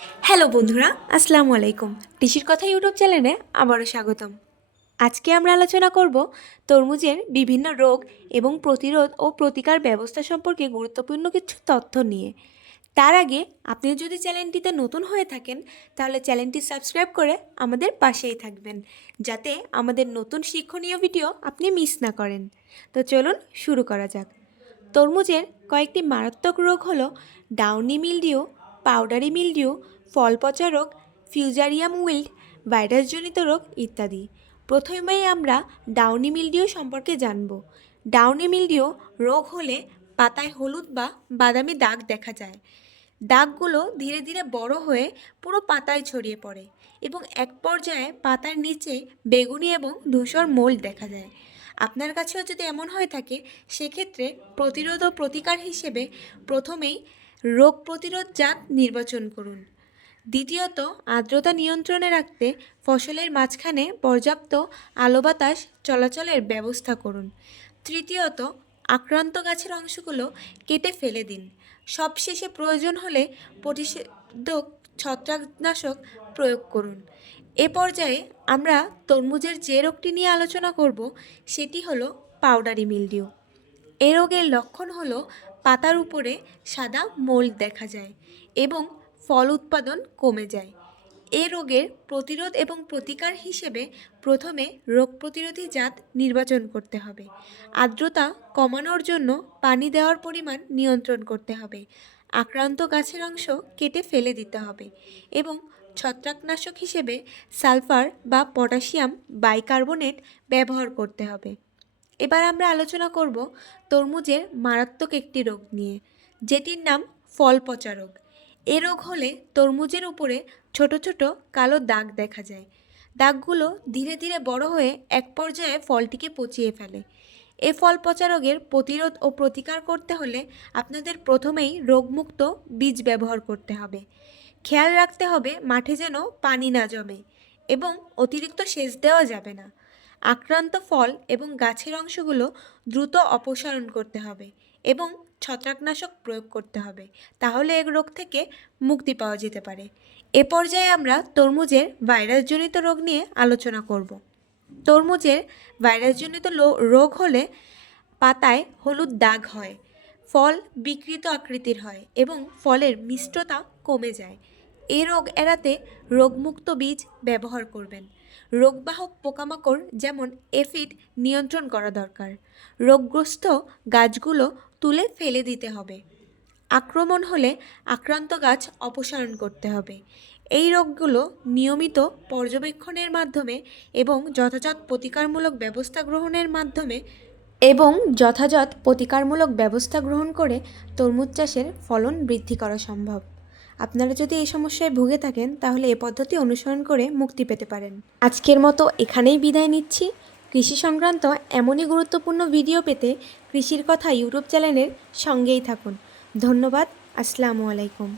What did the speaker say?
Hello বন্ধুরা, আসসালামু আলাইকুম। কৃষির কথা ইউটিউব চ্যানেলে আবারও স্বাগতম। আজকে আমরা আলোচনা করব তরমুজের বিভিন্ন রোগ এবং প্রতিরোধ ও প্রতিকার ব্যবস্থা সম্পর্কে গুরুত্বপূর্ণ কিছু তথ্য নিয়ে। তার আগে আপনি যদি চ্যানেলটিতে নতুন হয়ে থাকেন, তাহলে চ্যানেলটি সাবস্ক্রাইব করে আমাদের পাশেই থাকবেন, যাতে আমাদের নতুন শিক্ষণীয় ভিডিও আপনি মিস না করেন। তো চলুন শুরু করা যাক। তরমুজের কয়েকটি মারাত্মক রোগ হলো ডাউনি মিলডিউ পাউডারি মিলডিউ ফল পচা রোগ ফিউজারিয়াম উইল্ড ভাইরাসজনিত রোগ ইত্যাদি। প্রথমেই আমরা ডাউনি মিলডিউ সম্পর্কে জানব। ডাউনি মিলডিউ রোগ হলে পাতায় হলুদ বা বাদামি দাগ দেখা যায়। দাগগুলো ধীরে ধীরে বড় হয়ে পুরো পাতায় ছড়িয়ে পড়ে এবং এক পর্যায়ে পাতার নিচে বেগুনি এবং ধূসর মোল্ড দেখা যায়। আপনার কাছেও যদি এমন হয়ে থাকে, সেক্ষেত্রে প্রতিরোধ ও প্রতিকার হিসেবে প্রথমেই রোগ প্রতিরোধ জাত নির্বাচন করুন। দ্বিতীয়ত, আর্দ্রতা নিয়ন্ত্রণে রাখতে ফসলের মাঝখানে পর্যাপ্ত আলো বাতাস চলাচলের ব্যবস্থা করুন। তৃতীয়ত, আক্রান্ত গাছের অংশগুলো কেটে ফেলে দিন। সবশেষে প্রয়োজন হলে প্রতিষেধক ছত্রাকনাশক প্রয়োগ করুন। এ পর্যায়ে আমরা তরমুজের যে রোগটি নিয়ে আলোচনা করব, সেটি হলো পাউডারি মিলডিউ। এ রোগের লক্ষণ হলো পাতার উপরে সাদা মোল্ড দেখা যায় এবং ফল উৎপাদন কমে যায়। এ রোগের প্রতিরোধ এবং প্রতিকার হিসেবে প্রথমে রোগ প্রতিরোধী জাত নির্বাচন করতে হবে। আর্দ্রতা কমানোর জন্য পানি দেওয়ার পরিমাণ নিয়ন্ত্রণ করতে হবে। আক্রান্ত গাছের অংশ কেটে ফেলে দিতে হবে এবং ছত্রাকনাশক হিসেবে সালফার বা পটাশিয়াম বাইকার্বনেট ব্যবহার করতে হবে। এবার আমরা আলোচনা করব তরমুজের মারাত্মক একটি রোগ নিয়ে, যেটির নাম ফল পচা রোগ। এ রোগ হলে তরমুজের উপরে ছোট ছোট কালো দাগ দেখা যায়। দাগগুলো ধীরে ধীরে বড় হয়ে এক পর্যায়ে ফলটিকে পচিয়ে ফেলে। এ ফল পচা রোগের প্রতিরোধ ও প্রতিকার করতে হলে আপনাদের প্রথমেই রোগমুক্ত বীজ ব্যবহার করতে হবে। খেয়াল রাখতে হবে মাঠে যেন পানি না জমে এবং অতিরিক্ত সেচ দেওয়া যাবে না। আক্রান্ত ফল এবং গাছের অংশগুলো দ্রুত অপসারণ করতে হবে এবং ছত্রাকনাশক প্রয়োগ করতে হবে, তাহলে এক রোগ থেকে মুক্তি পাওয়া যেতে পারে। এ পর্যায়ে আমরা তরমুজের ভাইরাসজনিত রোগ নিয়ে আলোচনা করব। তরমুজের ভাইরাসজনিত রোগ হলে পাতায় হলুদ দাগ হয়, ফল বিকৃত আকৃতির হয় এবং ফলের মিষ্টতা কমে যায়। এই রোগ এড়াতে রোগমুক্ত বীজ ব্যবহার করবেন। রোগবাহক পোকামাকড় যেমন এফিড নিয়ন্ত্রণ করা দরকার। রোগগ্রস্ত গাছগুলো তুলে ফেলে দিতে হবে। আক্রমণ হলে আক্রান্ত গাছ অপসারণ করতে হবে। এই রোগগুলো নিয়মিত পর্যবেক্ষণের মাধ্যমে এবং যথাযথ প্রতিকারমূলক ব্যবস্থা গ্রহণের মাধ্যমে এবং যথাযথ প্রতিকারমূলক ব্যবস্থা গ্রহণ করে তরমুজ চাষের ফলন বৃদ্ধি করা সম্ভব। আপনারা যদি এই সমস্যায় ভুগে থাকেন, তাহলে এ পদ্ধতি অনুসরণ করে মুক্তি পেতে পারেন। আজকের মতো এখানেই বিদায় নিচ্ছি। কৃষি সংক্রান্ত এমনই গুরুত্বপূর্ণ ভিডিও পেতে কৃষির কথা ইউটিউব চ্যানেলের সঙ্গেই থাকুন। ধন্যবাদ। আসসালামু আলাইকুম।